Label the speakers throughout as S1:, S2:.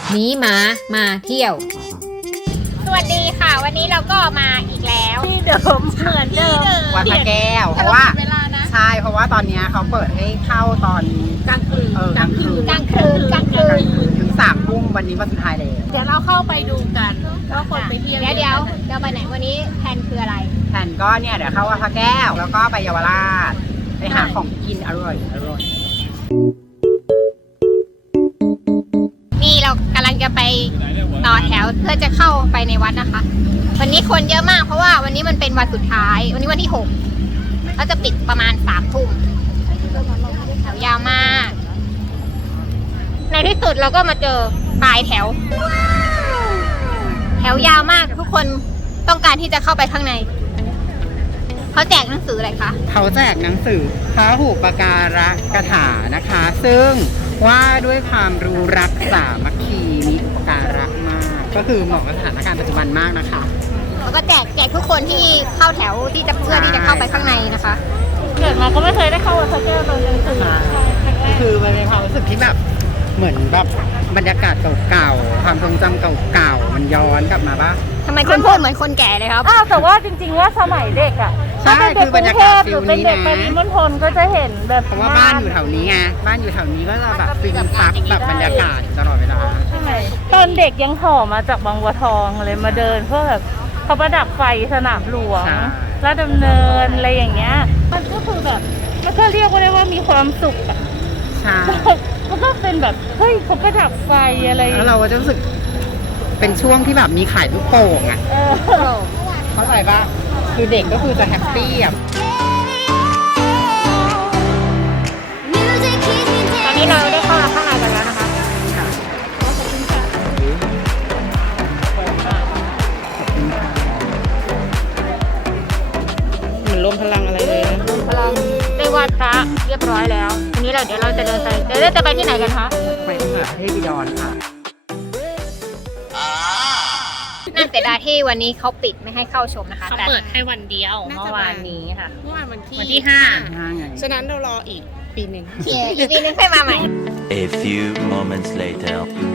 S1: นี้มาเที่ยวสวัสดีค่ะวันนี้เราก็มาอีกแล้วที่เดิมเหมือนเดิม
S2: วัดพระแก้วเพราะว่าใช่เพราะว่าตอนนี้เขาเปิดให้เข้าตอนกลางคืน
S1: กลางคืน
S2: ถึง3 ทุ่มวันนี้วันสุดท้ายเลย
S3: เดี๋ยวเราเข้าไปดูกันว่าคนไปเที่ยว
S1: เดี๋ยวเราไปไหนวันนี้แผนคืออะไร
S2: แผนก็เนี่ยเดี๋ยวเข้าวัดพระแก้วแล้วก็ไปเยาวราชไปหาของกินอร่อย
S1: นี่เรากำลังจะไปต่อแถวเพื่อจะเข้าไปในวัดนะคะวันนี้คนเยอะมากเพราะว่าวันนี้มันเป็นวันสุดท้ายวันนี้วันที่6เขาจะปิดประมาณ3 ทุ่มแถวยาวมากในที่สุดเราก็มาเจอปลายแถวยาวมากทุกคนต้องการที่จะเข้าไปข้างในเขาแจกหนังสืออะไรคะ
S2: เขาแจกหนังสือพระหูปการะกถานะคะซึ่งว่าด้วยความรู้รักสามัคคีมีอุปการะมากก็คือเหมาะกับสถานการณ์ปัจจุบันมากนะคะ
S1: แล้วก็แจกทุกคนที่เข้าแถวที่จะเพื่อที่จะเข้าไปข้างในนะคะ
S3: เกิดมาก็ไม่เคยได้เข้าวัดพระแก้วตอนกลางคืน
S2: คือมันเป็นความรู้สึกที่แบบเหมือนแบบบรรยากาศเก่าๆความทรงจำเก่าๆมันย้อนกลับมาปะ
S1: ทำไมคุณพูดเหมือนคนแก่เลยครับ
S3: แต่ว่าจริงๆว่าสมัยเด็กอ่ะ
S2: ใช่คือบรรยากาศฟิลนี้นะ
S3: เป็นเด็กปริมณฑลก็จะเห็นแบบ
S2: เพราะว่าบ้านอยู่แถวนี้ไงบ้านอยู่แถวนี้ก็จะแบบซึมซับแบบบรรยากาศตลอดเวลา
S3: ใช่ตอนเด็กยังห่อมาจากบางบัวทองเลยมาเดินเพื่อแบบเขาประดับไฟสนามหลวงแล้วดำเนินอะไรอย่างเงี้ยมันก็คือแบบมันก็เรียกว่าได้ว่ามีความสุขอ่ะ
S2: ใช่
S3: มันก็เป็นแบบเฮ้ยเขาประดับไฟอะไร
S2: แล้วเราก็จะรู้สึกเป็นช่วงที่แบบมีขายลูกโป่งอ่ะเข้าใจปะคือเด็กก็คือจะแฮปปี้อ่ะ
S1: ตอนนี้เราได้เข้ามาข้างในกันแล้วนะคะ
S2: เหมือนรวมพลังอะไรเลยนะ
S1: รวมพลังได้ไหว้พระเรียบร้อยแล้วทีนี้เดี๋ยวเราจะเดินไปเดี๋ยวเราจะไปที่ไหนกันคะ
S2: ไปมหาเทพบิดรค่ะ
S1: น่าเสียดายที่วันนี้เขาปิดไม่ให้เข้าชมนะคะ
S3: เขาเปิดให้วันเดียวเมื่อวานนี้ค่ะ
S2: เมื่อวานวันที่
S3: 5
S2: ฉะนั้นเรารออีกปีหนึ่ง
S1: อีกปีนึงค่อยมาใหม่
S4: A few moments later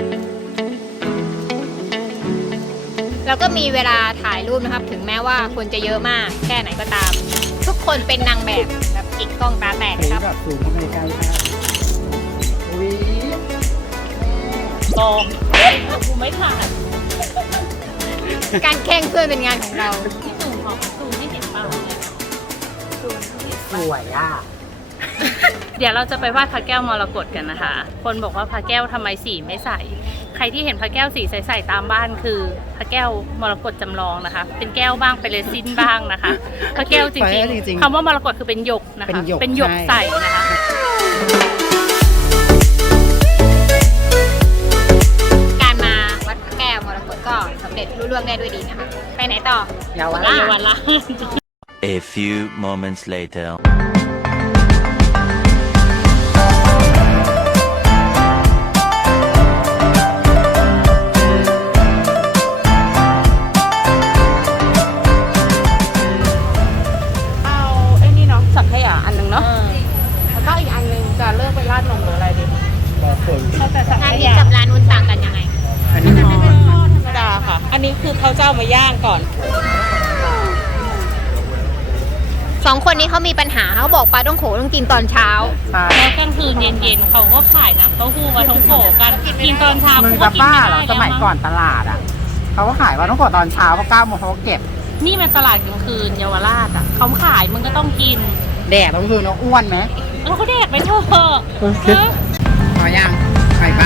S1: เราก็มีเวลาถ่ายรูปนะครับถึงแม้ว่าคนจะเยอะมากแค่ไหนก็ตามทุกคนเป็นนางแบบจิกกล้องตาแตกครับ
S2: แบบสูงเข้าไปใกล้ค่ะอุ้ย
S3: กองกูไม่ขาด
S1: การแข่งเพื่อนเป็นงานของเรา
S3: ที่สูงของสูงที่เห็นเปล่า
S2: สวยอ่ะ
S3: เดี๋ยวเราจะไปวาดพระแก้วมรกตกันนะคะคนบอกว่าพระแก้วทำไมสีไม่ใสใครที่เห็นพระแก้วสีใสๆตามบ้านคือพระแก้วมรกตจำลองนะคะเป็นแก้วบ้างเป็นเรซินบ้างนะคะพระแก้วจริงๆคำว่ามรกตคือเป็นหยกนะคะเป็นหยกใสนะคะ
S1: การมาวัดพระแก้วมรกตก็สำเร็จรุ่ร่วงได้ด้วยดีนะคะไปไหนต่อ
S2: เยาว
S3: ราช
S4: A few moments later
S3: สังขยาอันหนึ่งเนาะแล้วก็อีกอันนึงจะเลือกไปราดนมหรืออะไรดี
S1: ร้านนี้กับร้านนู้นต่างกันยังไง
S2: อันนี้
S3: ธรรมดาค่ะอันนี้คือเขาจะเอามาย่างก่อน
S1: 2 คนนี้เขามีปัญหาเขาบอกปลาต้องโขต้องกินตอนเช้า
S3: แล้วกลางคืนเย็นๆเขาก็ขายน้ำเต้าหู้ปลาท่องโขกันกินตอนเช้า
S2: มึงจะบ้าเหรอสมัยก่อนตลาดอ่ะเขาก็ขายปลาต้องโขตอนเช้าเพราะ9 โมงเขาก็เก็บ
S3: นี่มันตลาดกลางคืนเยาวราชอ่ะเขาขายมึงก็ต้องกิน
S2: แดกต้องคือน้องอ้วนไหม
S3: แล้วเขาแดกไปเถอะ
S2: พอยังไปเปล่า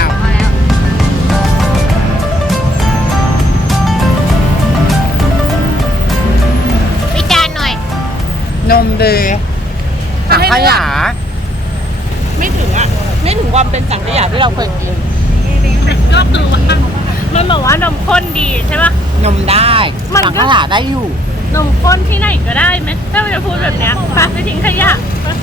S1: วิจารณ์หน่อย
S2: นมเดยสังขยา
S3: ไม่ถึงความเป็นสังขยาที่เราเคยกินก็คือว่ามันบอกว่านมข้นดีใช่ปะ
S2: นมได้สังขยาได้อยู่
S3: นมข้นที่ไหนก็ได้ไหมถ้ามันจะพูดแบบนี้ไปทิ้งขยะ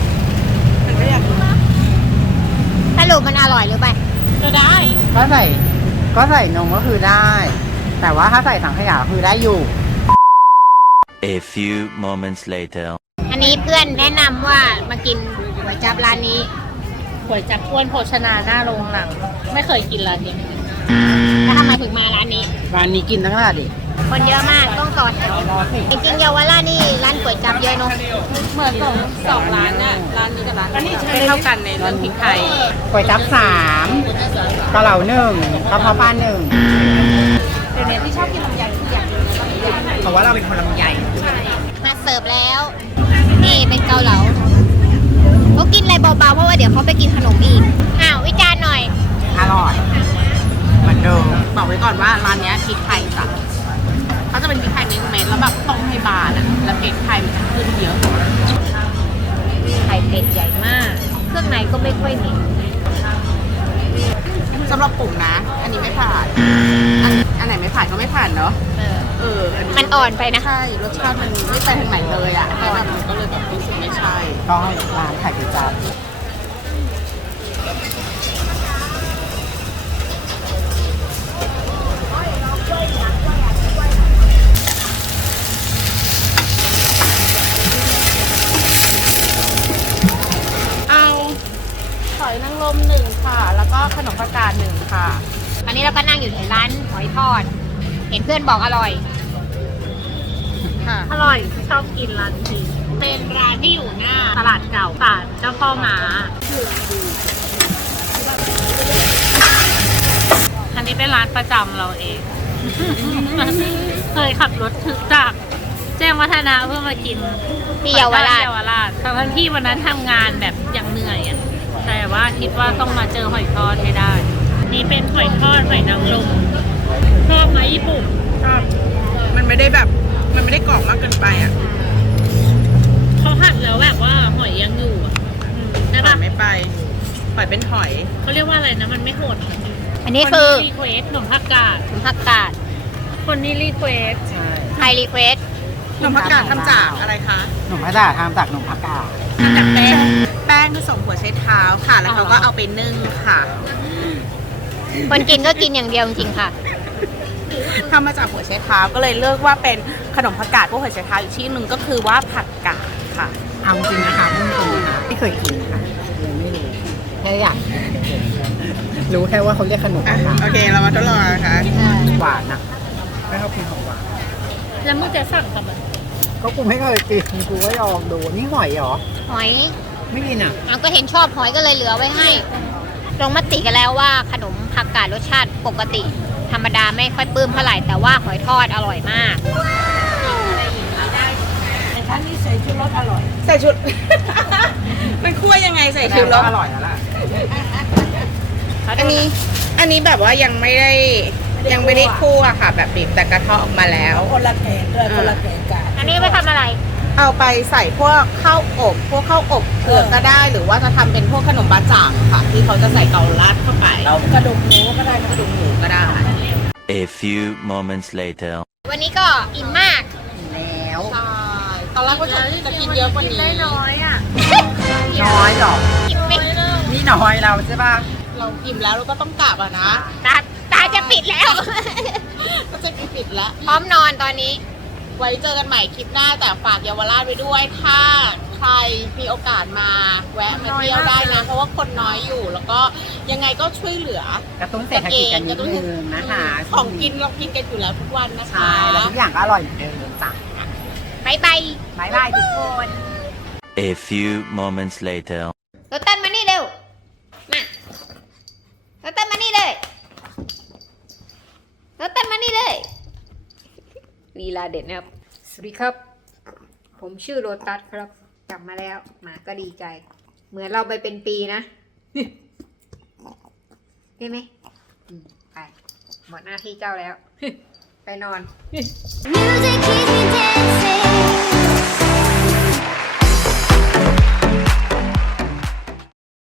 S1: สรุปมันอร่อยหรือเปล่า
S3: ก็ได้
S2: ก็ใส่นมก็คือได้แต่ว่าถ้าใส่สังขยาคือได้อยู่
S4: A few moments later
S1: อันนี้เพื่อนแนะนำว่ามากินก๋วยจั๊บร้านนี้
S3: ก๋วยจั๊บอ้วนโภชนาหน้าโรงหนังไม่เคยกินร้านนี้
S1: ถึงมาร้านนี้
S2: ร้านนี้กินตั้งแต่เด็ก
S1: คนเยอะมากต้องต่อแถว
S2: รอสิ
S1: จริงๆเยาวราชนี่ร้านก๋วยจั๊บเยอะเนอะ
S3: เหมือนสองร้านน่ะร้านนี้กับร้านนี้ไม่เท่ากันในเรื่องพริกไทย
S2: ก๋วยจั๊บ3กะเหลา1กะเพราปลา1
S3: เดี๋ยวนี้ที่ชอบกินลำไยคืออย่างนึงนะลำไย
S2: เพราะว่าเราเป็นคนลำใหญ่
S1: มาเสิร์ฟแล้ว นี่เป็นเกาเหลาเขากินอะไรเบาๆเพราะว่าเดี๋ยวเขาไปกินขนมอีกอ้าววิจารณ์หน่อย
S2: อร่อยเหมือนเดิม
S3: บอกไว้ก่อนว่าร้านเนี้ยพริกไทยจ้ะเขาจะเป็นพริกไทยเม็ดๆแล้วแบบต้มให้บานอ่ะแล้วพริกไทยมันจะขึ้นเยอะ
S1: ไข่เป็ดใหญ่มาก เครื่องในก็ไม่ค่อยมี
S3: สำหรับปุ่มนะ อันนี้ไม่ผ่านอันไหนไม่ผ่านก็ไม่ผ่านเนาะอันนี้
S1: มันอ่อนไปนะ
S3: ใช่รสชาติมันไม่ไปทางไหนเลยอ่ะมันก็เลยแบบรู้สึกไม่ใช่
S2: ก็ร้านไข่ก๋วยจั๊บ
S3: เอาหอยนางรม1ค่ะ แล้วก็ขนมผักกาด1ค่ะ
S1: อันนี้เราก็นั่งอยู่ในร้านหอยทอด เห็นเพื่อนบอกอร่อย
S3: ค่ะอร่อยชอบกินร้านนี้เป็นร้านที่อยู่หน้าตลาดเก่าตลาดเจ้าพ่อม้าอันนี้เป็นร้านประจำเราเอง เคยขับรถถึงจากแจ้งวัฒนะเพื่อมากิน
S1: ที่เยาวราช
S3: เยาวราชทั้งที่วันนั้นทำงานแบบอย่างเหนื่อยอ่ะแต่ว่าคิดว่าต้องมาเจอหอยทอดให้ได้ นี่เป็นหอยทอดหอยนางรมชอบไหมญี่ปุ่นชอบมันไม่ได้แบบมันไม่ได้กรอบมากเกินไปอ่ะเขาหั่นแล้วแบบว่าหอยยังอยู่อ่ะได้ปะไม่ไปหอยเป็นหอยเขาเรียกว่าอะไรนะมันไม่โหด
S1: อันนี้คือ
S3: รีเควสขนมผักกาด
S1: ขนมผักกาด
S3: คนนี้รีเควส
S2: ใช่
S1: ใครรีเควส
S3: ขนมผักกาดทำจากอะไรคะ
S2: หนุ่มพระดาทำจากหนุ่มผักกาด
S3: ทำจากแป้งแป้งผสมหัวไชเท้าค่ะ แล้วเขาก็เอาไปนึ่งค่ะ
S1: คนกินก็กินอย่างเดียวจริงๆค่ะ
S3: ทำมาจากหัวไชเท้าก็เลยเลือกว่าเป็นขนมผักกาดพวกหัวไชเท้าอีกที่หนึ่งก็คือว่าผักกาดค่ะ
S2: เอาจริงนะคะพุ่งตรงนะคะไม่เคยกินค่ะยังไม่รู้แค่อยากรู้แค่ว่าเขาเรียกขนมผักกาด
S3: โอเคเรามาทดลองนะคะ
S2: หวานนะไม่ชอบกินของหวาน
S3: แล้วมึงจะสั่งทำไม
S2: ก็กูไม่เคยกินกูก็ยอมดูนี่หอยเหรอ
S1: หอย
S2: ไม่กินอ่ะ
S1: เราก็เห็นชอบหอยก็เลยเหลือไว้ให้ ลงมติกันแล้วว่าขนมผักกาดรสชาติปกติ ธรรมดาไม่ค่อยปลื้มเท่าไหร่แต่ว่าหอยทอดอร่อยมาก
S3: ใส่ชุด มันคั่วยังไงใส่ชุดแล้ว
S2: อร่อยแล้วล่ะ
S3: อันนี้แบบว่ายังไม่ได้คั่วค่ะ แบบบีบแต่กระเทาะออกมาแล้วคนละแขนด้วยคนละแขนกัน
S1: อันนี้ไปทำอะไร
S3: เอาไปใส่พวกข้าวอบพวกข้าวอบเผือกก็ได้หรือว่าจะทำเป็นพวกขนมบาจ่างค่ะ ที่เขาจะใส่เกาลัดเข้าไปเรากระดูกหมูก็ได้กระดูกหมูก็ได้
S4: A few moments later.
S1: วันนี้ก็อิ่มมาก
S2: แล้ว
S3: ใช่ตอนแรกว่าจะกินเยอะกว่านี้น้อยอ่ะ
S2: น้อยเหรอ
S1: อิ่มไม่
S2: นี่น้อยเราใช่ป่ะ
S3: เราอิ่มแล้วเราก็ต้องกลับอ่ะนะ
S1: ตาจะปิดแล้ว
S3: ก็จะปิดแล้ว
S1: พร้อมนอนตอนนี้
S3: ไว้เจอกันใหม่คลิปหน้าแต่ฝากเยาวราชไว้ด้วย ถ้าใครมีโอกาสมาแวะมาเที่ยวได้นะ เพราะว่าคนน้อยอยู่ แล้วก็ยังไงก็ช่วยเหลือก
S2: ระตุ้นเศรษฐกิจกันนิดนึงนะคะ
S3: ของกินเรากินกันอยู่แล้วทุกวันนะคะ
S2: ใช่แล้วทุกอย่างก็อร่อยเหมือนเดิมจ้ะ
S1: บายบาย
S2: บายบายทุกคน
S4: A few moments later.
S1: โรตันมานี่เร็ว มาโรตันมานี่เลยโรตันมานี่เลยลีลาเด็ดนะครับ สวัสดีครับ ผมชื่อโรตัสครับ กลับมาแล้วหมาก็ดีใจ เหมือนเราไปเป็นปีนะ ได้ไหมไป หมดหน้าที่เจ้าแล้ว ไปนอน
S5: Music